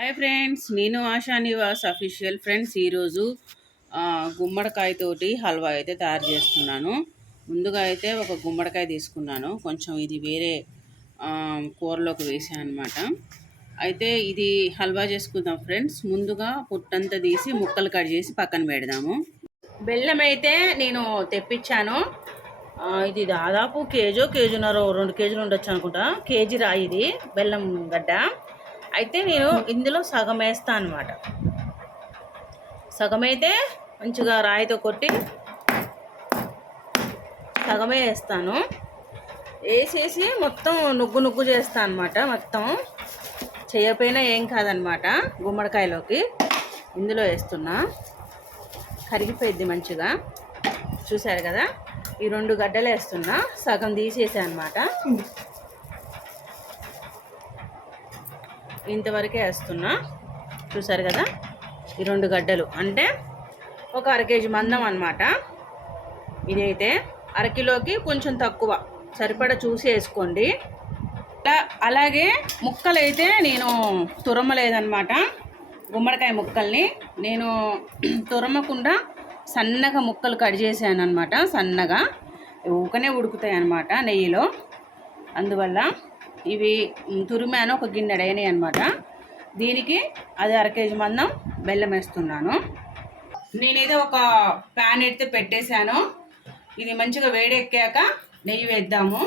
Hi friends నేను ASHA Nivas official friends ఈరోజు గుమ్మడికాయతోటి హల్వా అయితే తయారు చేస్తున్నాను. ముందుగా అయితే ఒక గుమ్మడికాయ తీసుకున్నాను. కొంచెం ఇది వేరే కూరలోకి వేసాను అనమాట అయితే ఇది హల్వా చేసుకుందాం ఫ్రెండ్స్. ముందుగా పుట్టంతా తీసి ముక్కలు కట్ చేసి పక్కన పెడదాము. బెల్లం అయితే నేను తెప్పించాను. ఇది దాదాపు కేజో కేజీన్నర రెండు కేజీలు ఉండొచ్చు అనుకుంటా. కేజీ రాయి ఇది బెల్లం గడ్డ. అయితే నేను ఇందులో సగం వేస్తా అనమాట సగం అయితే మంచిగా రాయితో కొట్టి సగమే వేస్తాను. వేసేసి మొత్తం నుగ్గు నుగ్గు చేస్తాను అనమాట మొత్తం. చేయకపోయినా ఏం కాదనమాట గుమ్మడికాయలోకి. ఇందులో వేస్తున్నా. కరిగిపోయిద్ది మంచిగా. చూశారు కదా? ఈ రెండు గడ్డలు వేస్తున్నా. సగం తీసేసా అనమాట ఇంతవరకే వేస్తున్నా. చూసారు కదా? ఈ రెండు గడ్డలు. అంటే ఒక అర కేజీ మందం అనమాట ఇదైతే అరకిలోకి కొంచెం తక్కువ. సరిపడా చూసి వేసుకోండి. అలాగే ముక్కలైతే నేను తురమలేదనమాట గుమ్మడికాయ ముక్కల్ని. నేను తురమకుండా సన్నగా ముక్కలు కట్ చేశాను అనమాట సన్నగా. ఊకనే ఉడుకుతాయి అన్నమాట నెయ్యిలో. అందువల్ల ఇవి తురిమాను ఒక గిన్నె అడిగినాయి అనమాట దీనికి అది అర కేజీ మందం బెల్లం వేస్తున్నాను. నేనైతే ఒక ప్యాన్ ఎడితే పెట్టేశాను. ఇది మంచిగా వేడెక్కాక నెయ్యి వేద్దాము.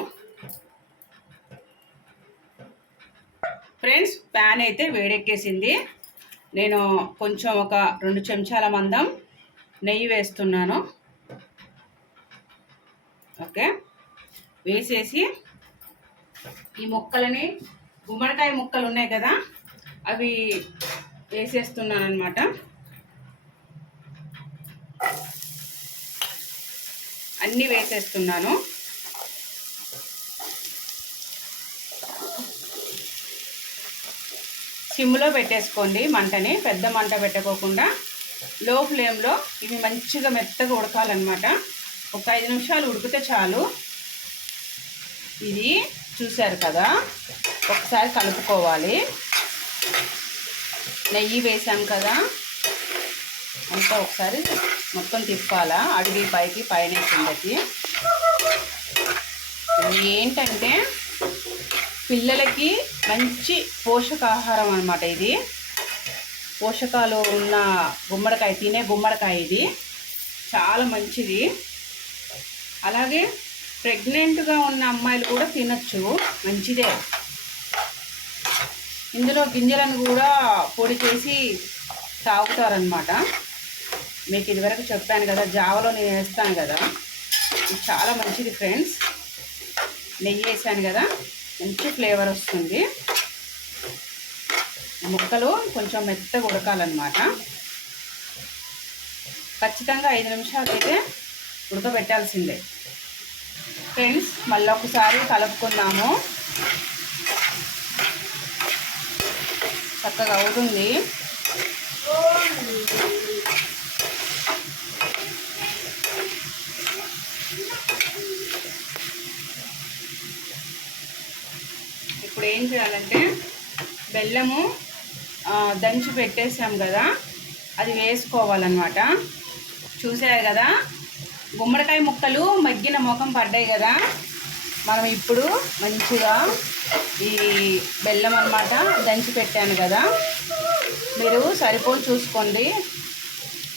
ఫ్రెండ్స్ ప్యాన్ అయితే వేడెక్కేసింది. నేను కొంచెం ఒక రెండు చెంచాల మందం నెయ్యి వేస్తున్నాను. ఓకే. వేసేసి ఈ ముక్కలని గుమ్మడికాయ ముక్కలు ఉన్నాయి కదా అవి వేసేస్తున్నాను అనమాట అన్నీ వేసేస్తున్నాను. సిమ్లో పెట్టేసుకోండి మంటని పెద్ద మంట పెట్టకోకుండా. లో ఫ్లేమ్లో ఇవి మంచిగా మెత్తగా ఉడకాలన్నమాట. ఒక ఐదు నిమిషాలు ఉడికితే చాలు. ఇది చూశారు కదా? ఒకసారి కలుపుకోవాలి. నెయ్యి వేసాం కదా? అంతా ఒకసారి మొత్తం తిప్పాలా? అడిగి పైకి పైన కిందకి. ఏంటంటే పిల్లలకి మంచి పోషకాహారం అన్నమాట ఇది. పోషకాలు ఉన్న గుమ్మడికాయ తినే గుమ్మడికాయ ఇది. చాలా మంచిది. అలాగే ప్రెగ్నెంట్గా ఉన్న అమ్మాయిలు కూడా తినచ్చు. మంచిదే. ఇందులో గింజలను కూడా పొడి చేసి తాగుతారనమాట మీకు ఇదివరకు చెప్పాను కదా జావలో నేను వేస్తాను కదా. ఇది చాలా మంచిది ఫ్రెండ్స్. నెయ్యి వేసాను కదా మంచి ఫ్లేవర్ వస్తుంది. ముక్కలు కొంచెం మెత్తగా ఉడకాలన్నమాట. ఖచ్చితంగా ఐదు నిమిషాలు అయితే ఉడకబెట్టాల్సిందే. ఫ్రెండ్స్ మళ్ళీ ఒకసారి కలుపుకున్నాము చక్కగా అవుతుంది. ఇప్పుడు ఏం చేయాలంటే బెల్లము దంచి పెట్టేసాం కదా అది వేసుకోవాలన్నమాట. చూసారు కదా? గుమ్మడికాయ ముక్కలు మగ్గిన ముఖం పడ్డాయి కదా. మనం ఇప్పుడు మంచిగా ఈ బెల్లం అన్నమాట దంచి పెట్టాను కదా. మీరు సరిపోయి చూసుకోండి.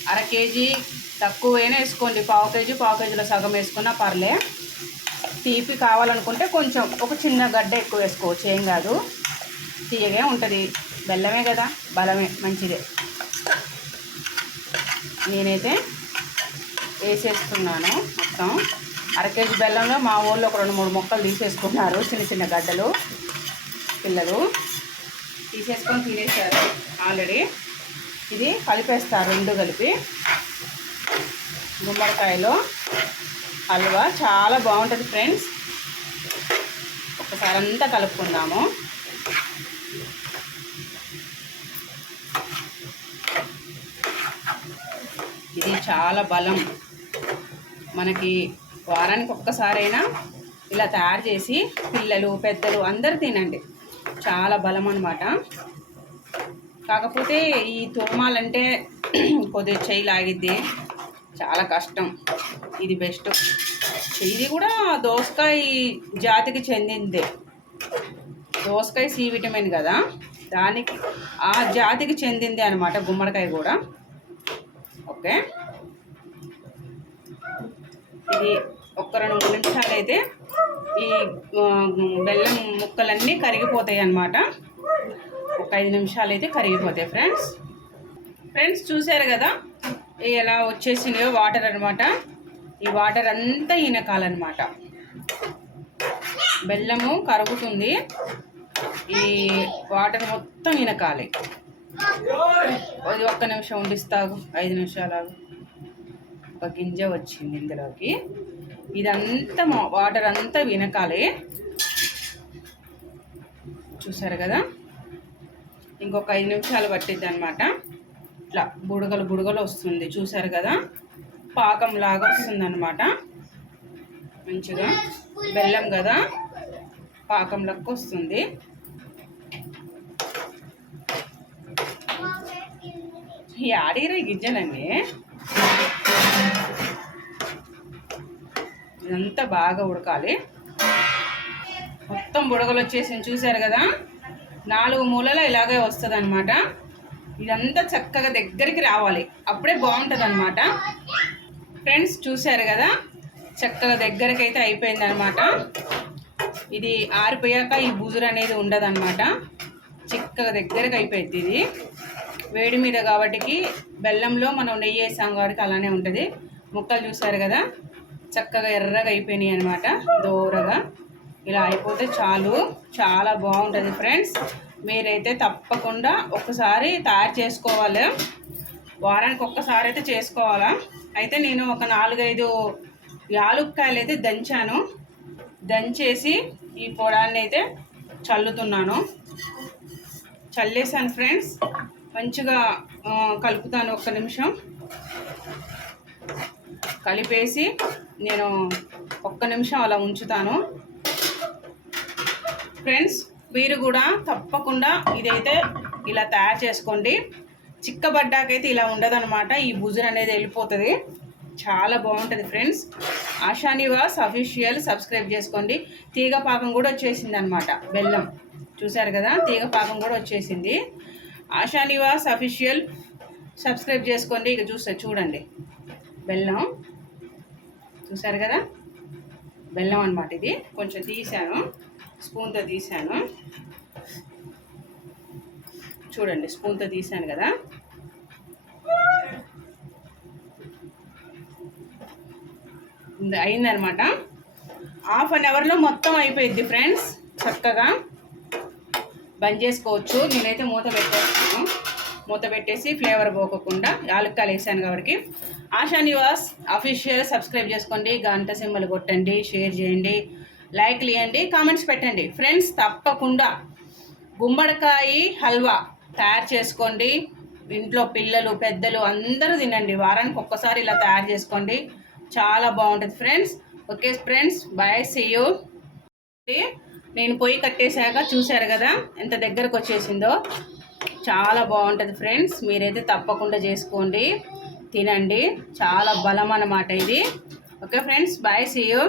అర కేజీ తక్కువైనా వేసుకోండి. పావు కేజీ పావు కేజీలో సగం వేసుకున్నా పర్లే. తీపి కావాలనుకుంటే కొంచెం ఒక చిన్న గడ్డ ఎక్కువ వేసుకోవచ్చు. ఏం కాదు. తీయగా ఉంటుంది. బెల్లమే కదా బలమే మంచిదే. నేనైతే వేసేస్తున్నాను మొత్తం. అర కేజీ బెల్లంలో మా ఊళ్ళో ఒక రెండు మూడు మొక్కలు తీసేసుకున్నారు చిన్న చిన్న గడ్డలు పిల్లలు. తీసేసుకొని తినేసారు ఆల్రెడీ. ఇది కలిపేస్తారు రెండు కలిపి. గుమ్మడికాయలో హల్వా చాలా బాగుంటుంది ఫ్రెండ్స్. ఒకసారి అంతా కలుపుకుందాము. ఇది చాలా బలం. మనకి వారానికి ఒక్కసారైనా ఇలా తయారు చేసి పిల్లలు పెద్దలు అందరు తినండి. చాలా బలం అనమాట కాకపోతే ఈ తోమాలంటే కొద్దిగా చెయ్యి లాగిద్ది. చాలా కష్టం. ఇది బెస్ట్. ఇది కూడా దోసకాయ జాతికి చెందిందే. దోసకాయ సి విటమిన్ కదా. దానికి ఆ జాతికి చెందింది అనమాట గుమ్మడికాయ కూడా. ఓకే. ఇది ఒక్క రెండు మూడు నిమిషాలు అయితే ఈ బెల్లం ముక్కలన్నీ కరిగిపోతాయి అన్నమాట. ఒక ఐదు నిమిషాలు అయితే కరిగిపోతాయి ఫ్రెండ్స్. ఫ్రెండ్స్ చూసారు కదా ఎలా వచ్చేసినాయో వాటర్ అన్నమాట. ఈ వాటర్ అంతా ఈనకాలన్నమాట. బెల్లము కరుగుతుంది. ఈ వాటర్ మొత్తం ఈనకాలి. అది ఒక్క నిమిషం ఉండిస్తాగు ఐదు నిమిషాలు ఒక గింజ వచ్చింది ఇందులోకి. ఇదంతా వాటర్ అంతా వినకాలి. చూసారు కదా? ఇంకొక ఐదు నిమిషాలు పట్టిద్ది అనమాట ఇట్లా బుడగలు బుడగలు వస్తుంది చూసారు కదా? పాకం లాగా వస్తుంది అనమాట మంచిగా బెల్లం కదా? పాకం లెక్క వస్తుంది. ఈ ఆడిగిరే గిజ్జలండి ఇదంతా బాగా ఉడకాలి. మొత్తం బుడగలు వచ్చేసి చూశారు కదా? నాలుగు మూలల ఇలాగే వస్తుంది అనమాట ఇదంతా చక్కగా దగ్గరికి రావాలి. అప్పుడే బాగుంటుంది అనమాట ఫ్రెండ్స్ చూశారు కదా? చక్కగా దగ్గరికి అయితే అయిపోయిందనమాట ఇది ఆరిపోయాక ఈ బుజురు అనేది ఉండదన్నమాట. చిక్కగా దగ్గరకు అయిపోయింది ఇది. వేడి మీద కాబట్టి బెల్లంలో మనం నెయ్యి వేసాం కాబట్టి అలానే ఉంటుంది. ముక్కలు చూసారు కదా? చక్కగా ఎర్రగా అయిపోయినాయి అనమాట దూరగా. ఇలా అయిపోతే చాలు. చాలా బాగుంటుంది ఫ్రెండ్స్. మీరైతే తప్పకుండా ఒకసారి తయారు చేసుకోవాలి. వారానికి ఒక్కసారి అయితే చేసుకోవాలా? అయితే నేను ఒక నాలుగైదు యాలుక్కాయలు అయితే దంచాను. దంచేసి ఈ పొడాన్ని అయితే చల్లుతున్నాను. చల్లేసాను ఫ్రెండ్స్. మంచిగా కలుపుతాను ఒక్క నిమిషం. కలిపేసి నేను ఒక్క నిమిషం అలా ఉంచుతాను. ఫ్రెండ్స్ మీరు కూడా తప్పకుండా ఇదైతే ఇలా తయారు చేసుకోండి. చిక్కబడ్డాకైతే ఇలా ఉండదన్నమాట. ఈ భుజన్ అనేది వెళ్ళిపోతుంది. చాలా బాగుంటుంది ఫ్రెండ్స్. ఆశానివాస్ అఫీషియల్ సబ్స్క్రైబ్ చేసుకోండి. తీగ పాకం కూడా వచ్చేసింది అనమాట బెల్లం. చూసారు కదా? తీగ పాకం కూడా వచ్చేసింది. ఆశానివాస్ అఫీషియల్. సబ్స్క్రైబ్ చేసుకోండి. ఇక చూస్తే చూడండి. బెల్లం. చూసారు కదా? బెల్లం అనమాట ఇది. కొంచెం తీసాను స్పూన్తో తీసాను చూడండి స్పూన్తో తీసాను కదా? అయిందనమాట హాఫ్ అన్ అవర్లో మొత్తం అయిపోయింది ఫ్రెండ్స్. చక్కగా. బంద్ చేసుకోవచ్చు. నేనైతే మూత పెట్టేస్తాను మూత పెట్టేసి ఫ్లేవర్ పోకకుండా యాలక్కాయలు వేసాను కాబట్టి. ఆశా నివాస్ అఫీషియల్ సబ్స్క్రైబ్ చేసుకోండి. గంట సింబల్ కొట్టండి షేర్ చేయండి లైక్లు ఇవ్వండి కామెంట్స్ పెట్టండి. ఫ్రెండ్స్ తప్పకుండా గుమ్మడికాయ హల్వా తయారు చేసుకోండి. ఇంట్లో పిల్లలు పెద్దలు అందరూ తినండి. వారానికి ఒక్కసారి ఇలా తయారు చేసుకోండి. చాలా బాగుంటుంది friends. Okay friends bye see you. నేను పొయ్యి కట్టేశాక చూశారు కదా ఎంత దగ్గరకు వచ్చేసిందో. చాలా బాగుంటుంది ఫ్రెండ్స్. మీరైతే తప్పకుండా చేసుకోండి తినండి. చాలా బలం అన్నమాట ఇది. Okay friends bye see you.